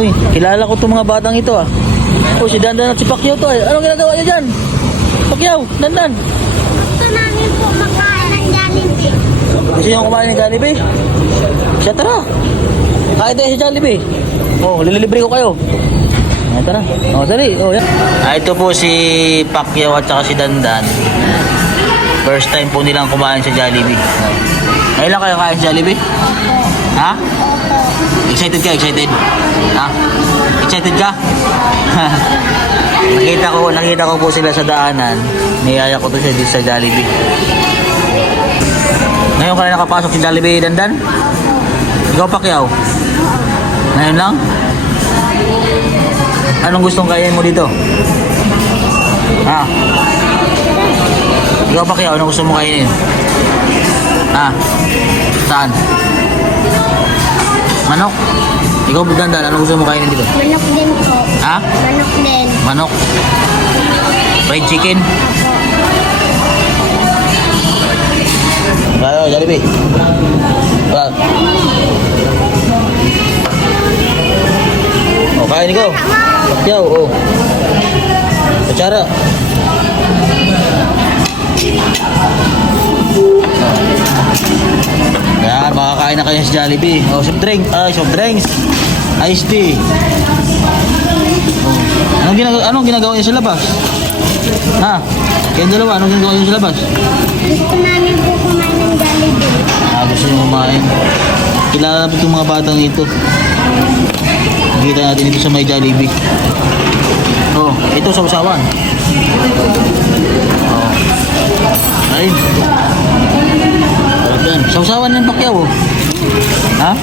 Uy, kilala ko itong mga batang ito ah. Oh, si Dandan at si Pacquiao to eh. Anong ginagawa niya dyan? Pacquiao, Dandan. Gusto namin po makain ng Jollibee. Gusto niyo kumain ng Jollibee? Siya, tara. Kain tayo sa Jollibee. Oh, lililibre ko kayo. Ah, tara. Oh, dali. Oh, yan. Ito po si Pacquiao at saka si Dandan. First time po nilang kumain sa Jollibee. Ngayon lang kayo kain sa Jollibee? Ha? Excited ka? Excited? Ha? Excited ka? nakita ko po sila sa daanan. Niyaya ko to siya dito sa Jollibee. Ngayon ka na nakapasok sa Jollibee, Dandan? Ikaw, Pacquiao? Ngayon lang? Anong gustong kainin mo dito? Ha? Ikaw, Pacquiao, anong gusto mo kainin? Ha? Saan? Manok? Ikaw, Dandan, anong gusto mo kainin dito? Manok din po. Ha? Manok din. Manok? Fried chicken? Tayo, Jollibee. Wag. Oh, kain ikaw. Pacquiao, oh. Kutsara. Yan, makakain na kayo sa Jollibee. Oh, soft drinks. Iced tea. Oh. Anong ginagawa niyo sa labas? Ha? Kayong dalawa, anong ginagawa niyo sa labas? Gusto namin po kumain ng Jollibee. Ah, gusto niyo kumain. Kilala natin itong mga batang ito. Nakita natin ito sa may Jollibee. Oh, ito sa usawan. Oh. Ayun. Ayan. Sa usawan ng Pacquiao. Oh. Ha?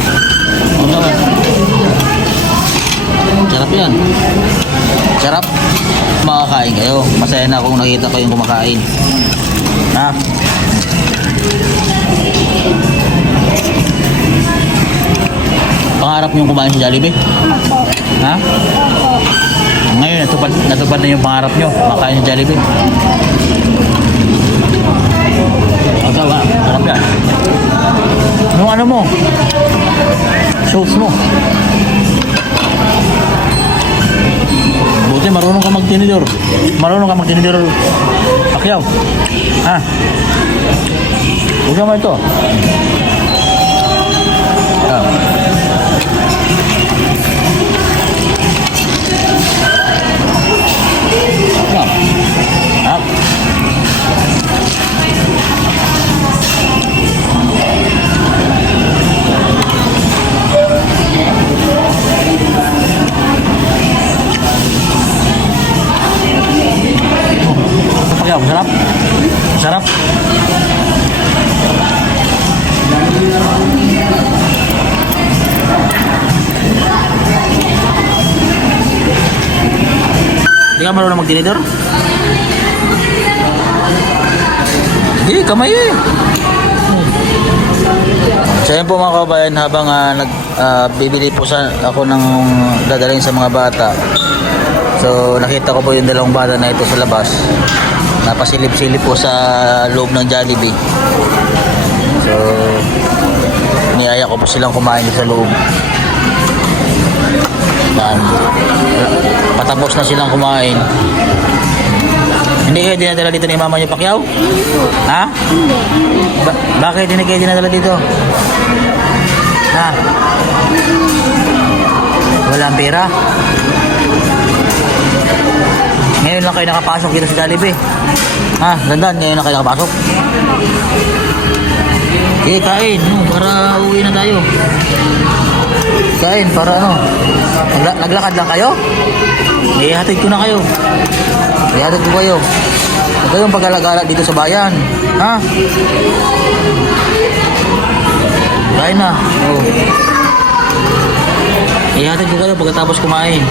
Usawan. Sarap yan. Sarap. Makakain kayo. Masaya na kung nakita ko yung kumakain. Ha? Pangarap nyo kumain sa Jollibee? Opo. Ha? Opo. Ngayon, natupad na yung pangarap nyo. Makain sa Jollibee. Agawa, harap yan. Ano mo? Sauce mo. Buti marunong ka magtinidor. Marunong ka magtinidor. Pacquiao. Ha? Huwag mo ito. Ah. Pacquiao, masarap? Masarap? Hindi ka marunong magtinidor? Hindi, kamay eh. So yun po mga kabayan, habang bibili po ako ng dadalhin sa mga bata. So nakita ko po yung dalawang bata na ito sa labas. Napasilip-silip po sa loob ng Jollibee. So niyaya ko po silang kumain sa loob. Yan. Patapos na silang kumain. Hindi kayo dinadala dito ni mama niyo, Pacquiao? Ha? Bakit hindi kayo dinadala dito? Ha? Walang pera? Ngayon lang kayo nakapasok dito sa Jollibee. Ha? Dandan, ngayon lang kayo nakapasok. Okay, kain. Para uwi na tayo. Kain, para ano? Naglakad lang kayo? Ihatid ko na kayo. Ihatid ko kayo. Huwag kayong pag-alagala dito sa bayan. Ha? Kain na. Oh. Ihatid ko kayo pagkatapos kumain.